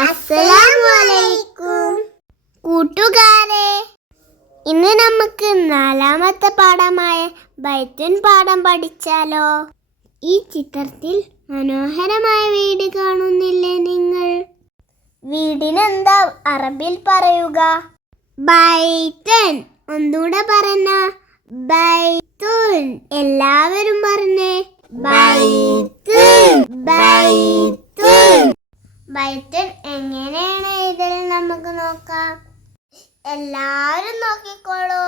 അസ്സലാമലൈക്കും കൂട്ടുകാരെ, ഇന്ന് നമുക്ക് 4ാമത്തെ പാഠമായ ബൈത്തുൻ പാഠം പഠിച്ചാലോ? ഈ ചിത്രത്തിൽ മനോഹരമായ വീട് കാണുന്നില്ലേ നിങ്ങൾ? വീടിനെന്താ അറബിയിൽ പറയുക? ബൈത്തുൻ. ഒന്നുകൂടെ പറഞ്ഞ ബൈത്തുൻ. എല്ലാവരും പറഞ്ഞേ ബൈത്തുൻ. ബൈത്തുൻ. ബൈത്തുൻ എങ്ങനെയാണ് ഇതിൽ നമുക്ക് നോക്കാം. എല്ലാവരും നോക്കിക്കോളൂ.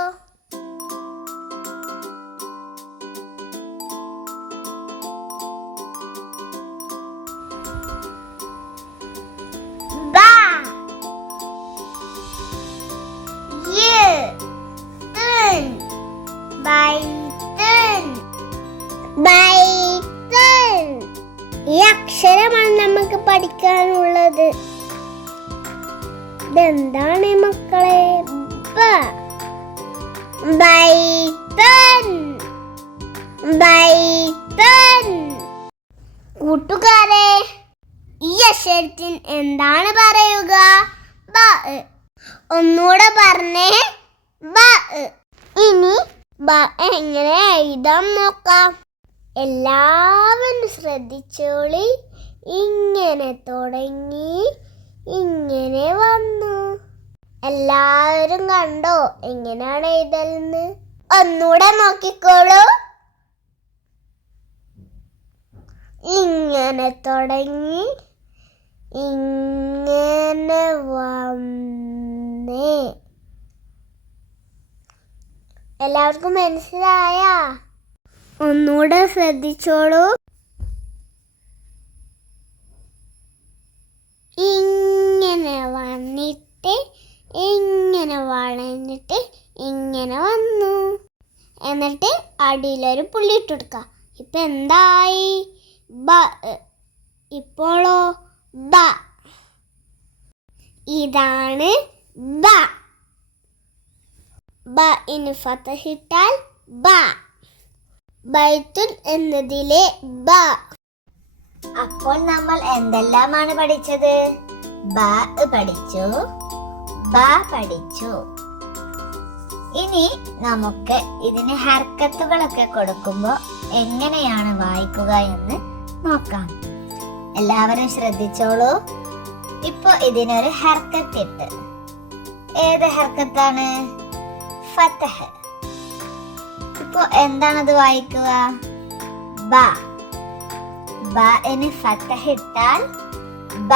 ഈ അക്ഷരമാണ് നമുക്ക് പഠിക്കാനുള്ളത്. ഇതെന്താണ് മക്കളെ? ബൈത്തുൻ. ബൈത്തുൻ. കൂട്ടുകാരെ, ഈ അക്ഷരത്തിന് എന്താണ് പറയുക? ബ. ഒന്നുകൂടെ പറഞ്ഞേ ബ. ഇനി ബ എങ്ങനെ എഴുതാൻ നോക്കാം. എല്ലാവരും ശ്രദ്ധിച്ചോളി. ഇങ്ങനെ തുടങ്ങി ഇങ്ങനെ വന്നു. എല്ലാവരും കണ്ടോ എങ്ങനെയാണ് എഴുതലെന്ന്? ഒന്നുകൂടെ നോക്കിക്കോളൂ. ഇങ്ങനെ തുടങ്ങി ഇങ്ങനെ വന്നേ. എല്ലാവർക്കും മനസ്സിലായാ? ഒന്നുകൂടെ ശ്രദ്ധിച്ചോളൂ. ഇങ്ങനെ വന്നിട്ട് ഇങ്ങനെ വളഞ്ഞിട്ട് ഇങ്ങനെ വന്നു. എന്നിട്ട് അടിയിലൊരു പുള്ളി ഇട്ടെടുക്കുക. ഇപ്പൊ എന്തായി? ബ. ഇപ്പോഴോ ബ. ഇതാണ് ബ. ബ ഇനി ഫതഹിട്ടാൽ ബ. ബൈത്തുൻ എന്നതിലെ ബ. അപ്പോൾ നമ്മൾ എന്തെല്ലാമാണ് പഠിച്ചത്? ബ പഠിച്ചു, ബ പഠിച്ചു. ഇനി നമുക്ക് ഇതിന് ഹർക്കത്തുകളൊക്കെ കൊടുക്കുമ്പോൾ എങ്ങനെയാണ് വായിക്കുക എന്ന് നോക്കാം. എല്ലാവരും ശ്രദ്ധിച്ചോളൂ. ഇപ്പൊ ഇതിനൊരു ഹർക്കത്തിട്ട്. ഏത് ഹർക്കത്താണ്? ഫതഹ്. ഇപ്പൊ എന്താണത് വായിക്കുക? ബ. ബ ഇനി ഫതഹ് ഇട്ടാൽ ബ.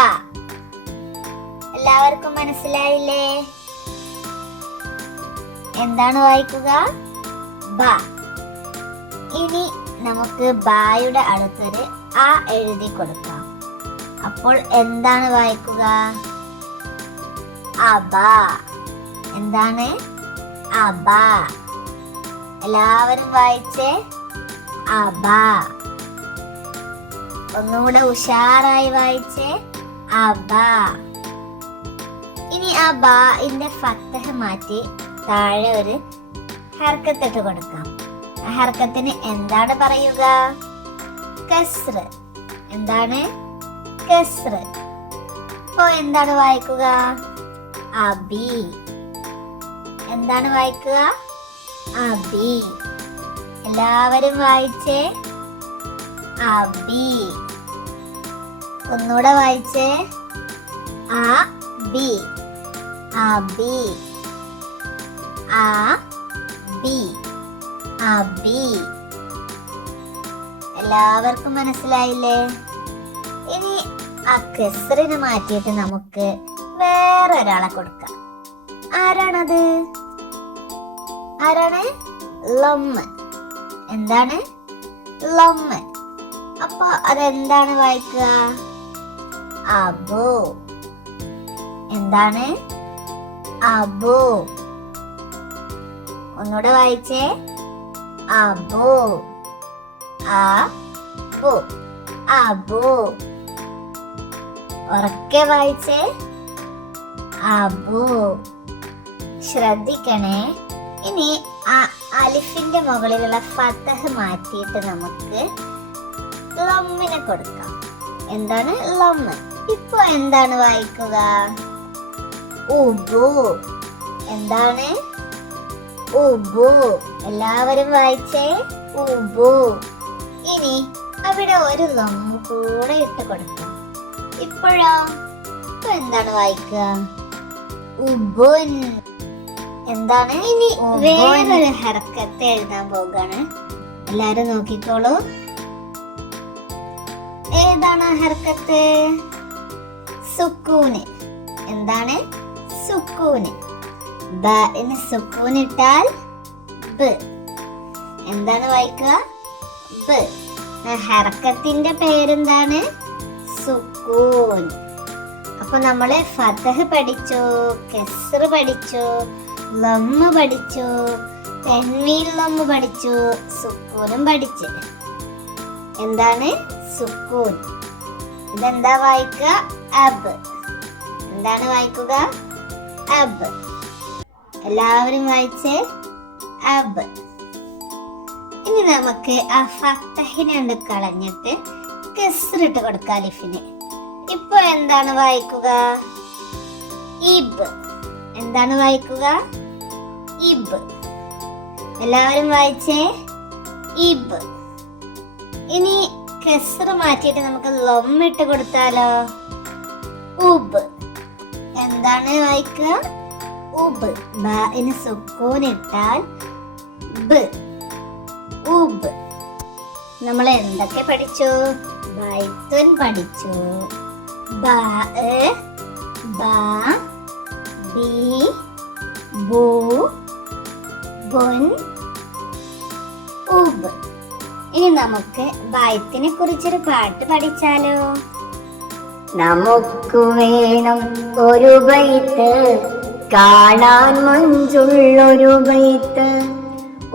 എല്ലാവർക്കും മനസ്സിലായില്ലേ? എന്താണ് വായിക്കുക? ബ. ഇനി നമുക്ക് ബായുടെ അടുത്തൊരു ആ എഴുതി കൊടുക്കാം. അപ്പോൾ എന്താണ് വായിക്കുക? അബ. എന്താണ്? അബ. എല്ലാവരും വായിച്ചേ അബ. ഒന്നുകൂടെ ഉഷാറായി വായിച്ചേ അബ. ഇനി ആ ബാന്റെ ഫതഹ് മാറ്റി താഴെ ഒരു ഹർക്കത്തിട്ട് കൊടുക്കാം. ആ ഹർക്കത്തിന് എന്താണ് പറയുക? കസ്ർ. എന്താണ്? കസ്ർ. ഇപ്പോ എന്താണ് വായിക്കുക? അബി. എന്താണ് വായിക്കുക? അബി. എല്ലാവരും വായിച്ചേ അബി. ഒന്നുകൂടെ വായിച്ചേ അബി. അബി. അബി. അബി. എല്ലാവർക്കും മനസ്സിലായില്ലേ? ഇനി ആ കസ്റിന് മാറ്റിയിട്ട് നമുക്ക് വേറൊരാളെ കൊടുക്കാം. ആരാണത്? ആരാണ്? ലമ്മ്. എന്താണ്? ലമ്മ്. അപ്പൊ അതെന്താണ് വായിക്കുക? അബു. എന്താണ്? അബു. ഒന്നുകൂടെ വായിച്ചേ അബു. അബു. അബു. ഉറക്കെ വായിച്ചേ അബു. ശ്രദ്ധിക്കണേ. ഇനി ആ അലിഫിന്റെ മുകളിലുള്ള ഫതഹ് മാറ്റിയിട്ട് നമുക്ക് ലമ്മിനെ കൊടുക്കാം. എന്താണ്? ലമ്മ്. ഇപ്പൊ എന്താണ് വായിക്കുക? ഉബു. എന്താണ്? ഉബു. എല്ലാവരും വായിച്ചേ, ഉബു. ഇനി അവിടെ ഒരു ലമ്മ് കൂടെ ഇട്ട് കൊടുക്കാം. ഇപ്പോഴോ? ഇപ്പൊ എന്താണ് വായിക്കുക? ഉബുൻ. എന്താണ്? ഇനി വേറൊരു ഹർക്കത്ത് എഴുതാൻ പോകാണ്. എല്ലാരും നോക്കിക്കോളൂ. ഏതാണ് ഹർക്കത്ത്? സുക്കൂന്. എന്താണ്? സുക്കൂന്. ബിന് സുക്കൂൻ ഇട്ടാൽ ബ്. എന്താണ് വായിക്കുക? ബ്. ഹർക്കത്തിന്റെ പേരെന്താണ്? സുക്കൂൻ. അപ്പൊ നമ്മള് ഫതഹ് പഠിച്ചു, കസ്ർ പഠിച്ചു, ലമ്മ് പഠിച്ചു, തൻവീൻ ലമ്മ് പഠിച്ചു, സുക്കൂനും പഠിച്ചു. എന്താണ്? സുക്കൂൻ. ഇതെന്താ വായിക്കുക? അബ്. എന്താണ് വായിക്കുക? അബ്. എല്ലാവരും വായിച്ചേ, അബ്. ഇനി നമുക്ക് ആ ഫത്തഹിനെ കൊണ്ട് കളഞ്ഞിട്ട് കസ്റിട്ട് കൊടുക്കാം അലിഫിന്. ഇപ്പൊ എന്താണ് വായിക്കുക? ഇബ്. എന്താണ് വായിക്കുക? ഇബ്. എല്ലാവരും വായിച്ചേ, ഇബ്. ഇനി കസ്ർ മാറ്റിയിട്ട് നമുക്ക് ലമ്മിട്ട് കൊടുത്താലോ? ഉബ്. എന്താണ് വായിക്കുക? ഉബ്. ബിന് സുക്കൂൻ ഇട്ടാൽ ബ്. ഉബ്. നമ്മൾ എന്തൊക്കെ പഠിച്ചു? ബൈത്തുൻ പഠിച്ചു, ബ, ബ, ബി, ബു, ബുൻ, ഉബ്. ഇനി നമുക്ക് ബൈത്തിനെ കുറിച്ചൊരു പാട്ട് പഠിച്ചാലോ? നമുക്ക് വേണം ഒരു ബൈത്ത്, കാണാൻ മഞ്ചുള്ളൊരു ബൈത്ത്.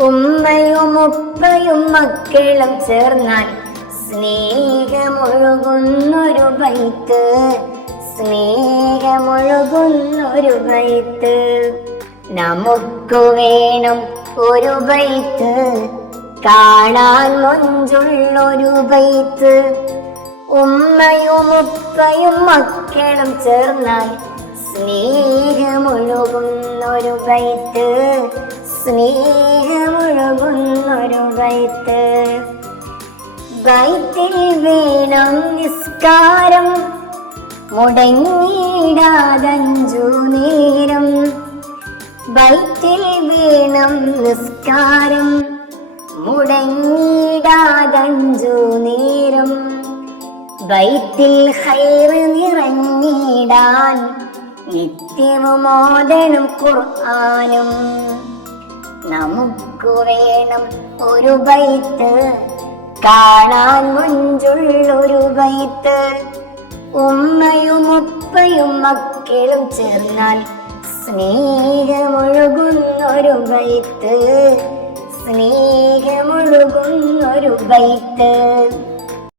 ഉമ്മയും ഉപ്പയും മക്കളും ചേർന്നാൽ സ്നേഹമൊഴുകുന്നൊരു ബൈത്ത്, സ്നേഹമൊഴുകുന്നൊരു ബൈത്ത്. നമുക്ക് വേണം ഒരു ബൈത്ത്, കാണാൻ മഞ്ചുള്ളൊരു ബൈത്ത്. ഉമ്മയും ഉപ്പയും മക്കളും ചേർന്നാൽ സ്നേഹമൊഴുകുന്നൊരു ബൈത്ത്, സ്നേഹമൊഴുകുന്നൊരു ബൈത്ത്. ബൈത്തിൽ വേണം നിസ്കാരം, മുടങ്ങിടാതഞ്ചു നേരം. ബൈത്തിൽ വേണം നിസ്കാരം, മുടങ്ങിടാതഞ്ചു നേരം. ബൈത്തിൽ ഖൈറ് നിറഞ്ഞിടാൻ നിത്യവും ഓതണം ഖുർആനും. നമുക്ക് വേണം ഒരു ബൈത്ത്, കാണാൻ മുഞ്ചുള്ളൊരു ബൈത്ത്. ഉമ്മയും ഉപ്പയും മക്കളും ചേർന്നാൽ സ്നേഹമൊഴുകുന്നൊരു ബൈത്ത്, സ്നേഹമൊഴുകുന്നൊരു ബൈത്ത്.